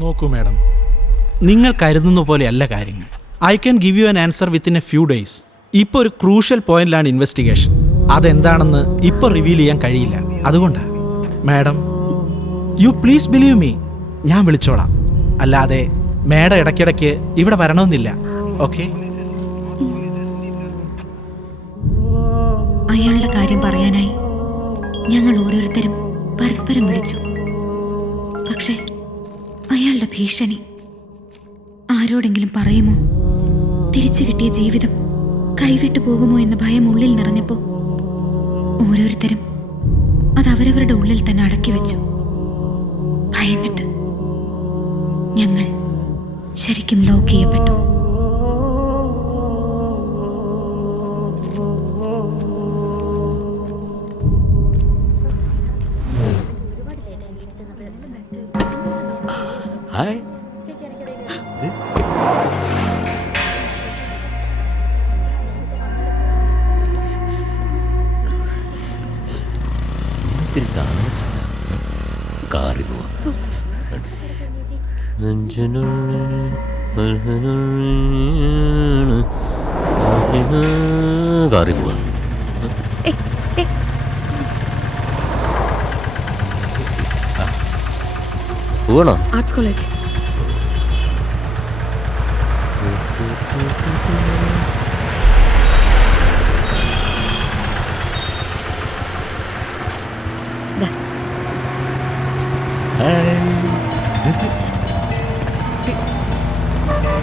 നോക്കൂ മാഡം, നിങ്ങൾ കരുതുന്ന പോലെയല്ല കാര്യങ്ങൾ. I can give you an answer within A few days. ഇപ്പോൾ ഒരു ക്രൂഷ്യൽ പോയിന്റിലാണ് ഇൻവെസ്റ്റിഗേഷൻ. അതെന്താണെന്ന് ഇപ്പോൾ റിവീൽ ചെയ്യാൻ കഴിയില്ല. അതുകൊണ്ടാണ് madam, you please believe me, ഞാൻ വിളിച്ചോളാം. അല്ലാതെ മാഡം ഇടയ്ക്കിടയ്ക്ക് ഇവിടെ വരണമെന്നില്ല. ഓക്കെ? അയാളുടെ കാര്യം പറയാനായി ഞങ്ങൾ ഓരോരുത്തരും പരസ്പരം വിളിച്ചു. പക്ഷേ അയാളുടെ ഭീഷണി ആരോടെങ്കിലും പറയുമോ, തിരിച്ചു കിട്ടിയ ജീവിതം കൈവിട്ടു പോകുമോ എന്ന ഭയം ഉള്ളിൽ നിറഞ്ഞപ്പോൾ ഓരോരുത്തരും അത് അവരവരുടെ ഉള്ളിൽ തന്നെ അടക്കി വെച്ചു. ഭയന്നിട്ട് ഞങ്ങൾ ശരിക്കും ലോക്ക് ചെയ്യപ്പെട്ടു. ഹായ്. ഇത്തിരി താമസിച്ച കാറി പോവാം. കാറി പോവാം. പോകണോ? Arts college.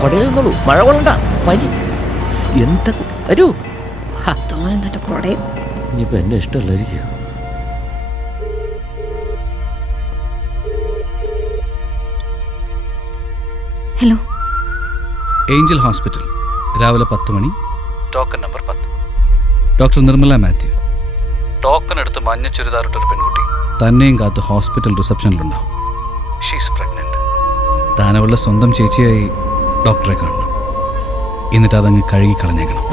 കൊടയിൽ നിന്നോളൂ, മഴ കൊള്ളണ്ട, പനി. എന്താ വരൂ. കൊടയും ഇനിയിപ്പോ എന്നെ ഇഷ്ടമല്ലായിരിക്കും. ഹലോ, ഏഞ്ചൽ ഹോസ്പിറ്റൽ, രാവിലെ 10 മണി, token number 10. Doctor Nirmala Mathew. Token എടുത്ത് മഞ്ഞ ചുരിദാറിട്ടൊരു പെൺകുട്ടി തന്നെയും കാത്ത് ഹോസ്പിറ്റൽ റിസപ്ഷനിലുണ്ടാവും. She's pregnant. താനവളുടെ സ്വന്തം ചേച്ചിയായി ഡോക്ടറെ കാണണം. എന്നിട്ട് അതങ്ങ് കഴുകി കളഞ്ഞേക്കണം.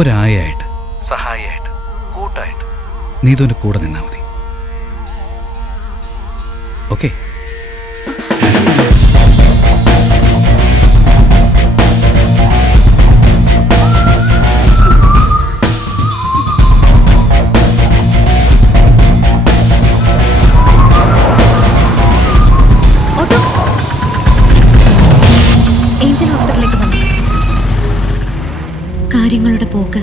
ഒരായായിട്ട്, സഹായിയായിട്ട്, കൂട്ടായിട്ട് നീതുവിൻ്റെ കൂടെ നിന്നാൽ മതി. ഓക്കെ? കാര്യങ്ങളുടെ പോക്ക്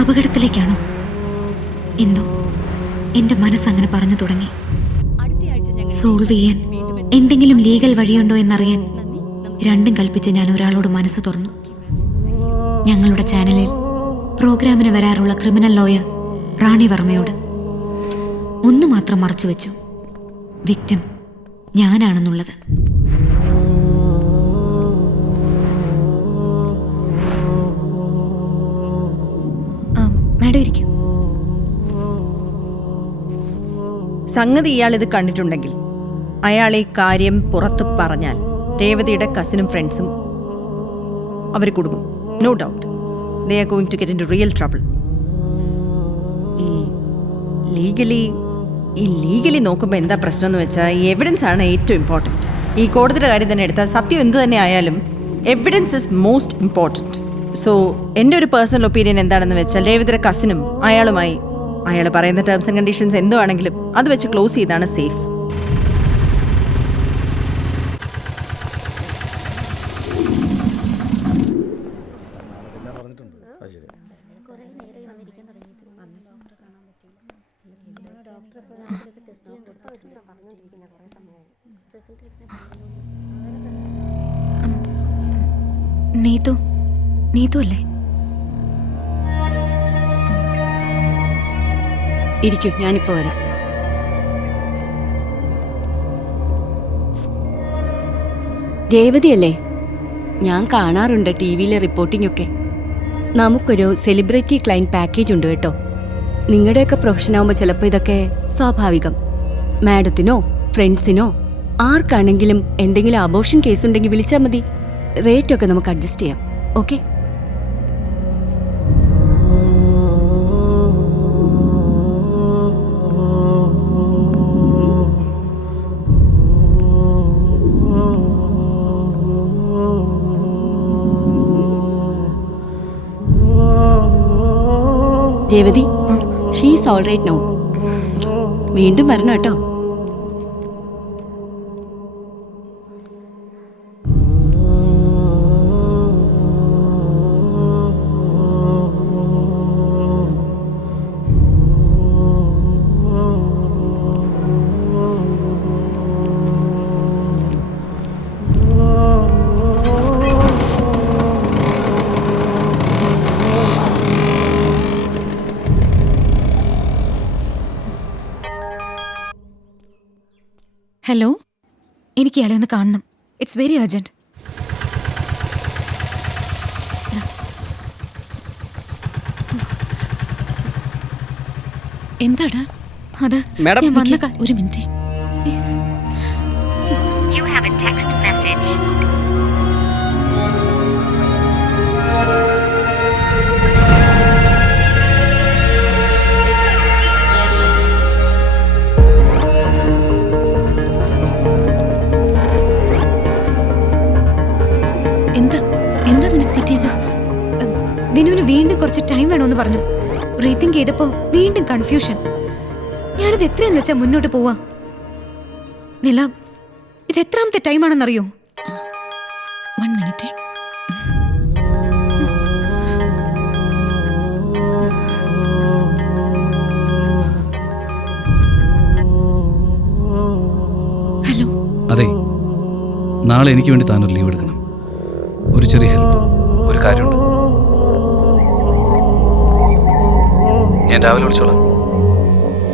അപകടത്തിലേക്കാണോ എന്തോ എന്റെ മനസ്സങ്ങനെ പറഞ്ഞു തുടങ്ങി. സോൾവ് ചെയ്യാൻ എന്തെങ്കിലും ലീഗൽ വഴിയുണ്ടോ എന്നറിയാൻ രണ്ടും കൽപ്പിച്ച് ഞാൻ ഒരാളോട് മനസ്സ് തുറന്നു. ഞങ്ങളുടെ ചാനലിൽ പ്രോഗ്രാമിന് വരാറുള്ള ക്രിമിനൽ ലോയർ റാണി വർമ്മയോട്. ഒന്നു മാത്രം മറച്ചു വെച്ചു, വിക്ടിം ഞാനാണെന്നുള്ളത്. സംഗതി ഇയാൾ ഇത് കണ്ടിട്ടുണ്ടെങ്കിൽ അയാൾ ഈ കാര്യം പുറത്ത് പറഞ്ഞാൽ രേവതിയുടെ കസിനും ഫ്രണ്ട്സും അവർ കൊടുക്കും. No doubt they are going to get in to real trouble. ഈ ലീഗലി നോക്കുമ്പോൾ എന്താ പ്രശ്നം എന്ന് വെച്ചാൽ ഈ എവിഡൻസ് ആണ് ഏറ്റവും ഇമ്പോർട്ടൻറ്റ്. ഈ കോടതിയുടെ കാര്യം തന്നെ എടുത്താൽ സത്യം എന്ത് തന്നെ ആയാലും evidence is most important. So എൻ്റെ ഒരു പേഴ്സണൽ ഒപ്പീനിയൻ എന്താണെന്ന് വെച്ചാൽ രേവതിയുടെ കസിനും അയാളുമായി അയാൾ പറയുന്ന ടേംസ് ആൻഡ് കണ്ടീഷൻസ് എന്തോ ആണെങ്കിലും അത് വെച്ച് ക്ലോസ് ചെയ്താണ് സേഫ്. നീതു അല്ലേ? ഇരിക്കൂ, ഞാനിപ്പോ വരാം. രേവതിയല്ലേ? ഞാൻ കാണാറുണ്ട് ടിവിയിലെ റിപ്പോർട്ടിംഗ് ഒക്കെ. നമുക്കൊരു സെലിബ്രിറ്റി ക്ലൈന്റ് പാക്കേജ് ഉണ്ട് കേട്ടോ. നിങ്ങളുടെയൊക്കെ പ്രൊഫഷനാകുമ്പോൾ ചിലപ്പോൾ ഇതൊക്കെ സ്വാഭാവികം. മാഡത്തിനോ ഫ്രണ്ട്സിനോ ആർക്കാണെങ്കിലും എന്തെങ്കിലും അബോർഷൻ കേസ് ഉണ്ടെങ്കിൽ വിളിച്ചാൽ മതി. റേറ്റൊക്കെ നമുക്ക് അഡ്ജസ്റ്റ് ചെയ്യാം. Okay? Revathi, she's all right now. വീണ്ടും വരണം കേട്ടോ. ഹലോ, എനിക്ക് ഇയാളെ ഒന്ന് കാണണം. It's very urgent. എന്താടാ അത് മാഡം, ഞാൻ വന്ന ഒരു minute. You have a text message. എന്താ എന്താ നിനക്ക് പറ്റിയത്? വിനുവിന് വീണ്ടും കുറച്ച് ടൈം വേണമെന്ന് പറഞ്ഞു. റീതിങ്ക് ചെയ്തപ്പോ വീണ്ടും കൺഫ്യൂഷൻ. ഞാനത് എത്രയെന്ന് വെച്ചാ മുന്നോട്ട് പോവാ. നില, ഇത് എത്രാമത്തെ ടൈമാണെന്നറിയോ? 1 മിനിറ്റ്. ഹലോ. അതെ, നാളെ എനിക്ക് വേണ്ടി താനൊരു ലീവ് എടുക്കണം. ഒരു ചെറിയ ഹെൽപ്പ്, ഒരു കാര്യമുണ്ട്. ഞാൻ രാവിലെ വിളിച്ചോളാം.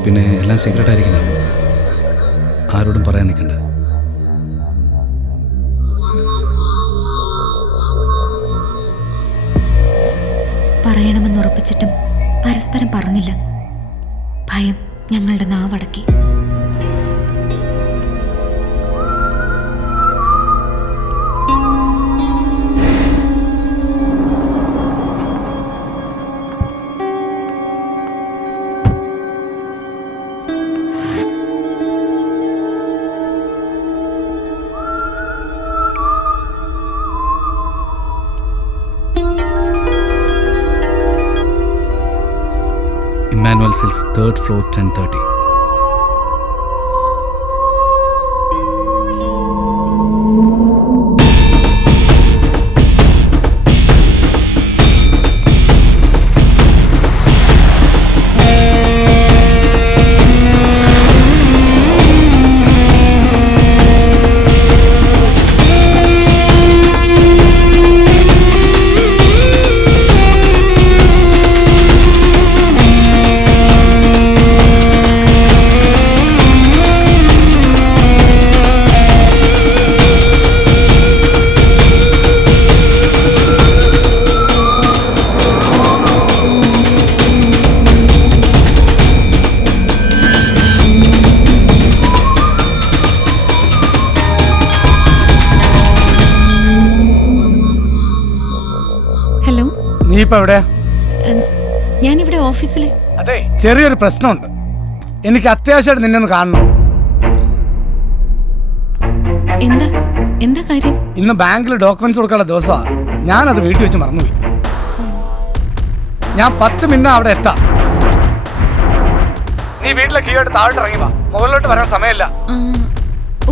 പിന്നെ എല്ലാം സീക്രട്ട് ആയിരിക്കണം, ആരോടും പറയാൻ നിൽക്കണ്ട. പറയണമെന്ന് ഉറപ്പിച്ചിട്ടും പരസ്പരം പറഞ്ഞില്ല. ഭയം ഞങ്ങളുടെ നാവടക്കി. Emmanuel Silks, 3rd floor, 10:30. Hello, നീ ഇപ്പൊ എവിടെയാ? ഞാനിവിടെ ഓഫീസിൽ. അതെ, ചെറിയൊരു പ്രശ്നമുണ്ട്. എനിക്ക് അത്യാവശ്യമായിട്ട് നിന്നെ ഒന്ന് കാണണം. എന്താ എന്താ കാര്യം? ഇന്ന് ബാങ്കിൽ ഡോക്യുമെന്റ്സ് കൊടുക്കാനുള്ള ദിവസമാണ്. ഞാനത് വീട്ടിൽ വെച്ച് മറന്നുപോയി. ഞാൻ 10 മിനിറ്റ് അവിടെ എത്താം. നീ വീട്ടിലെ കീ ആയിട്ട് താഴോട്ട് ഇറങ്ങി വാ. മുകളിലോട്ട് വരാൻ സമയമില്ല.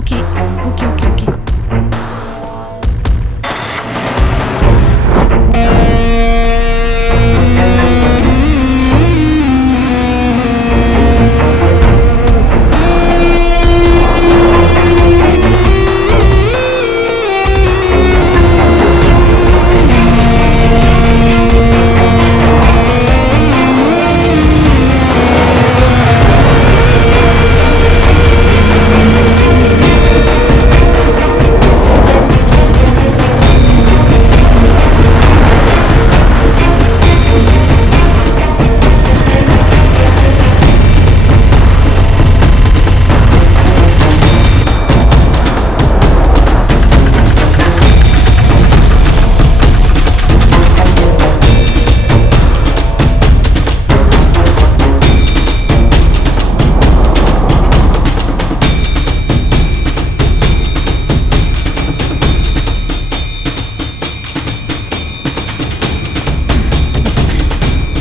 Okay okay okay okay.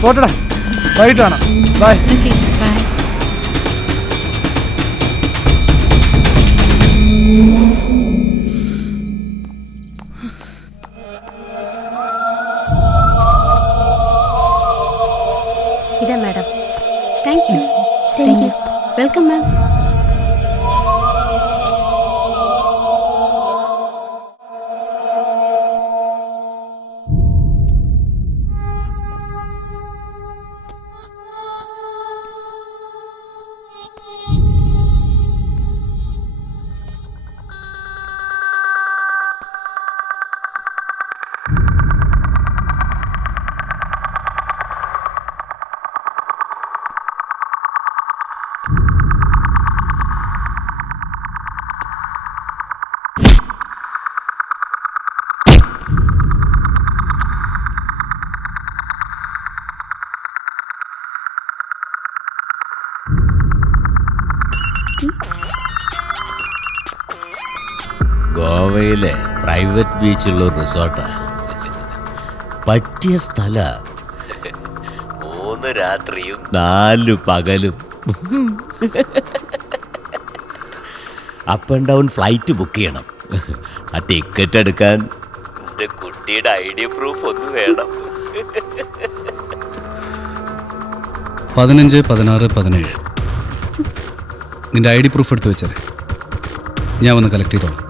പോട്ടടാ. വൈകിട്ടാണ്. ബൈ. Okay bye. ഇതാ madam. Thank you. Welcome ma'am. ഗോവയിലെ പ്രൈവറ്റ് ബീച്ചുള്ള ഒരു റിസോർട്ടാ. പറ്റിയ സ്ഥല. 3 രാത്രിയും 4 പകലും. Up and down flight book ചെയ്യണം. ആ ടിക്കറ്റ് എടുക്കാൻ എൻ്റെ കുട്ടിയുടെ ID പ്രൂഫ് ഒന്ന് വേണം. 15, 16, 17 നിന്റെ ID പ്രൂഫ് എടുത്ത് വെച്ചേ. ഞാൻ വന്ന് കളക്ട് ചെയ്തോളാം.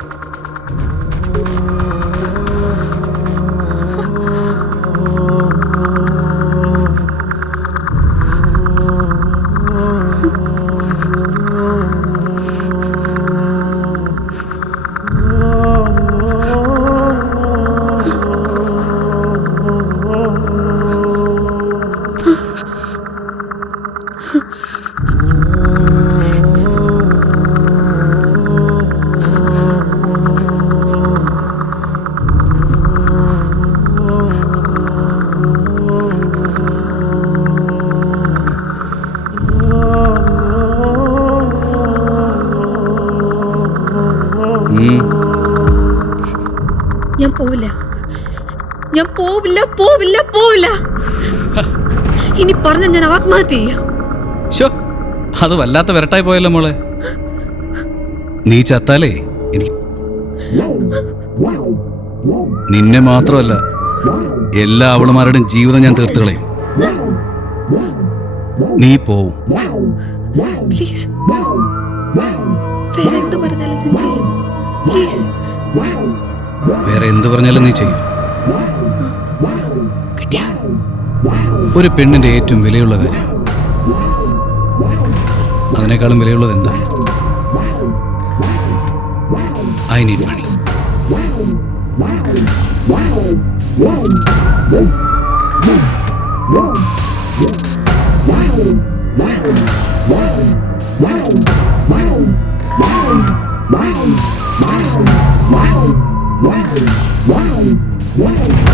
ഞാൻ പോവില്ല, ഞാൻ പോവില്ല, പോവില്ല, പോവില്ല. ഇനി പറഞ്ഞ ഞാൻ ആത്മഹത്യ ചെയ്യാം. ഷോ, അത് വല്ലാത്ത വിരട്ടായി പോയല്ലോ മോളെ. നീ ചത്താലേ എനിക്ക് നിന്നെ മാത്രമല്ല എല്ലാ അവളുമാരുടെയും ജീവിതം ഞാൻ തീർത്ത് കളയും. നീ പോവും. പ്ലീസ്, വേറെ എന്ത് പറഞ്ഞാലും ഞാൻ ചെയ്യും. പ്ലീസ്. വേറെ എന്ത് പറഞ്ഞാലും നീ ചെയ്യും. ഒരു പെണ്ണിന്റെ ഏറ്റവും വിലയുള്ള കാര്യം, അതിനേക്കാളും വിലയുള്ളത് എന്താ? I need money.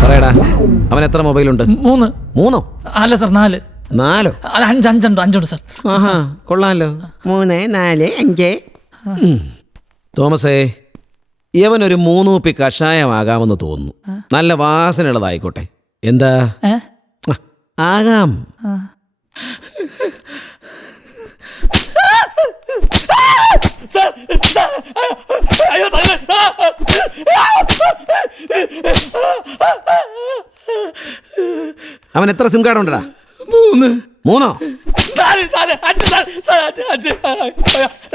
പറയടാ, അവൻ എത്ര മൊബൈലുണ്ട്? 3. 3? അല്ല സാർ, 4. 4? 5 സാർ. ആഹാ, കൊള്ളാമല്ലോ. 3, 4, 5. തോമസേ, ഇവനൊരു 3 കുപ്പി കഷായമാകാമെന്ന് തോന്നുന്നു. നല്ല വാസനയുള്ളതായിക്കോട്ടെ. എന്താ? ആകാം. അവൻ എത്ര സിം കാർഡ് ഉണ്ടടാ? 3. 3?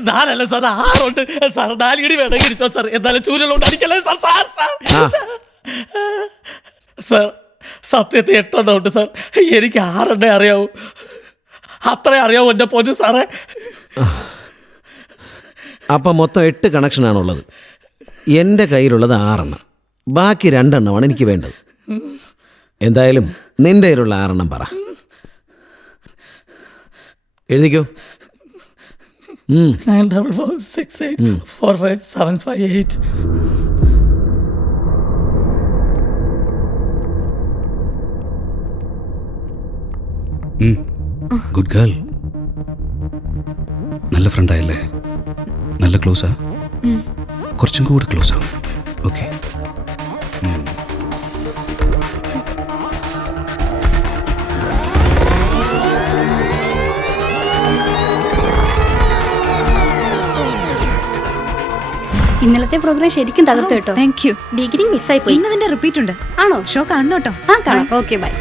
4 സാർ, 6 ഉണ്ട് സാർ. 4 ഇടി വേണമെങ്കിൽ സാർ. എന്നാലും ചൂരലുണ്ട്, അടിക്കല്ലേ സാർ. സാർ, സത്യത്തിൽ 8 ഉണ്ട് സാർ. എനിക്ക് 6 അറിയാവൂ. അത്രേ അറിയാവൂ എൻ്റെ പൊന്നു സാറേ. അപ്പം മൊത്തം 8 കണക്ഷനാണുള്ളത്. എൻ്റെ കയ്യിലുള്ളത് 6. ബാക്കി 2 എനിക്ക് വേണ്ടത്. എന്തായാലും നിൻ്റെ കയ്യിലുള്ള 6 പറ. എഴുതിക്കോ. 9446845758. Good girl. നല്ല ഫ്രണ്ടായല്ലേ? നല്ല ക്ലോസാ? കുറച്ചും കൂടെ ക്ലോസാ. ഓക്കെ. ഇന്നലത്തെ പ്രോഗ്രാം ശരിക്കും തകർത്തു കേട്ടോ. Thank you. ഡിഗ്രി മിസ്സായി പോയി. ഇന്നതിന്റെ റിപ്പീറ്റ് ഉണ്ട്. ആണോ? ഷോ കാണണോട്ടോ. ആ കാണാം. Okay bye.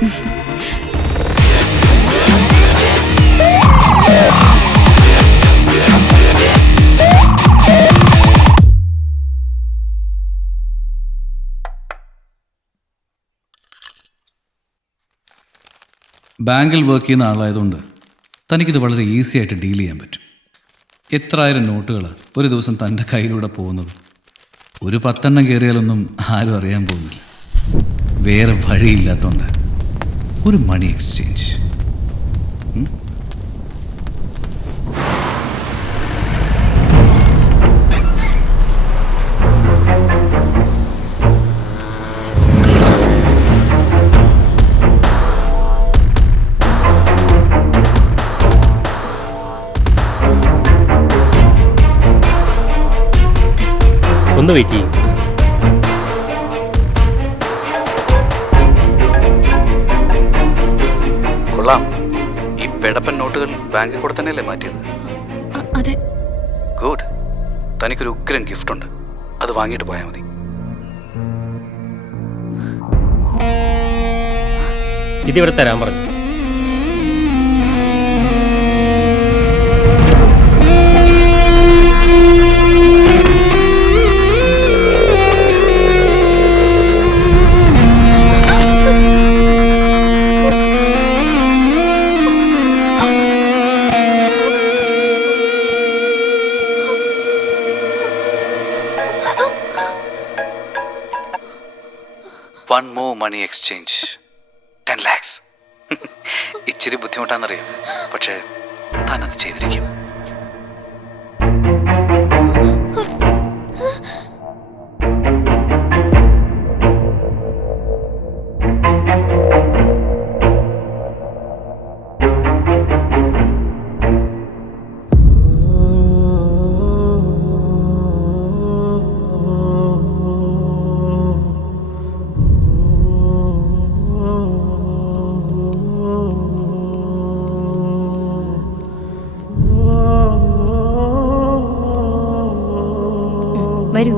ബാങ്കിൽ വർക്ക് ചെയ്യുന്ന ആളായതുകൊണ്ട് തനിക്കിത് വളരെ ഈസി ആയിട്ട് ഡീൽ ചെയ്യാൻ പറ്റും. എത്ര ആയിരം നോട്ടുകൾ ഒരു ദിവസം തൻ്റെ കയ്യിലൂടെ പോകുന്നത്. ഒരു 10 കയറിയാലൊന്നും ആരും അറിയാൻ പോകുന്നില്ല. വേറെ വഴിയില്ലാത്തതുകൊണ്ട് ഒരു മണി എക്സ്ചേഞ്ച്. ഒന്ന് വെയിറ്റ് ചെയ്യും. കൊള്ളാം. ഈ പെടപ്പൻ നോട്ടുകൾ ബാങ്കിൽ കൂടെ തന്നെയല്ലേ മാറ്റിയത്? അതെ. ഗുഡ്. തനിക്കൊരു ഉഗ്രൻ ഗിഫ്റ്റ് ഉണ്ട്, അത് വാങ്ങിയിട്ട് പോയാൽ മതി. ഇതിവിടെ തരാൻ പറഞ്ഞു. One more money exchange. 10 lakhs. ഇച്ചിരി ബുദ്ധിമുട്ടാണെന്നറിയാം, പക്ഷേ താനത് ചെയ്തിരിക്കും. വരൂ.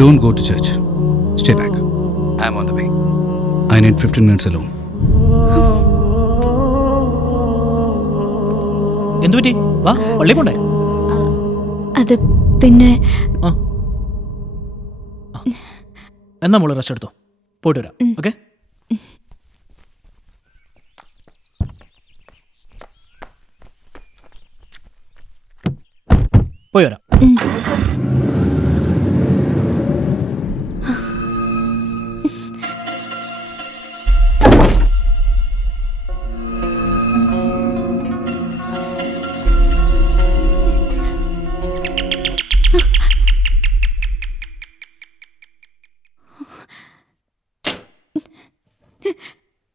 Don't go to church. Stay back. I'm on the way. I need 15 minutes alone. എന്തു പറ്റി? വാ, പള്ളി പോണ്ടേ? അത് പിന്നെ എന്നാ മോള് റെസ്റ്റ് എടുത്തോ, പോയിട്ട് വരാം. ഓക്കെ, പോയി വരാം.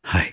Hi.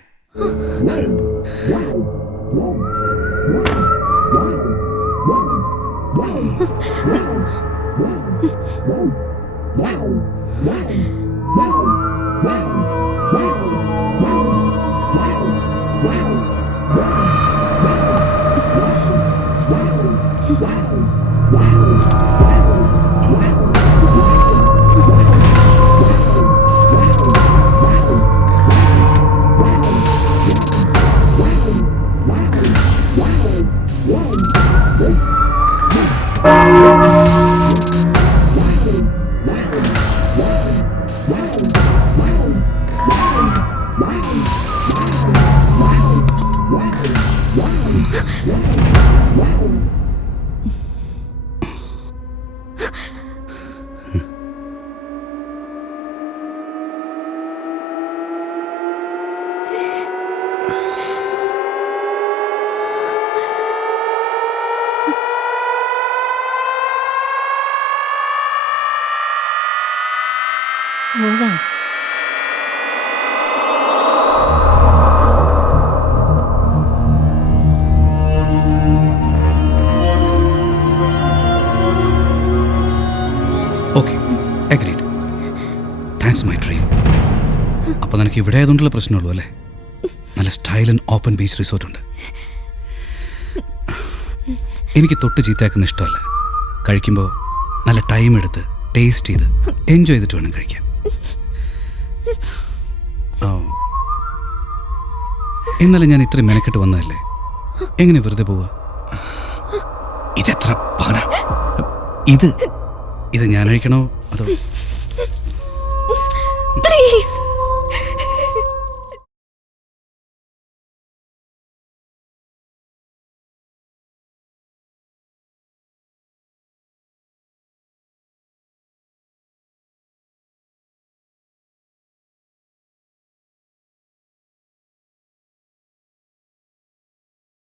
പോവാം. Okay, agreed. That's my dream. അപ്പോൾ നിനക്ക് ഇവിടെ ആയതുകൊണ്ടുള്ള പ്രശ്നമുള്ളൂ അല്ലേ? നല്ല സ്റ്റൈൽ ആൻഡ് ഓപ്പൺ ബീച്ച് റിസോർട്ടുണ്ട്. എനിക്ക് തൊട്ട് ചീത്തയാക്കുന്ന ഇഷ്ടമല്ല. കഴിക്കുമ്പോൾ നല്ല ടൈം എടുത്ത് ടേസ്റ്റ് ചെയ്ത് എൻജോയ് ചെയ്തിട്ട് വേണം കഴിക്കാൻ. എന്നാലും ഞാൻ ഇത്രയും മെനക്കെട്ട് വന്നതല്ലേ, എങ്ങനെ വെറുതെ പോവുക? ഇതെത്ര പവന? ഇത് ഞാൻ കഴിക്കണോ അതോ? പ്ലീസ്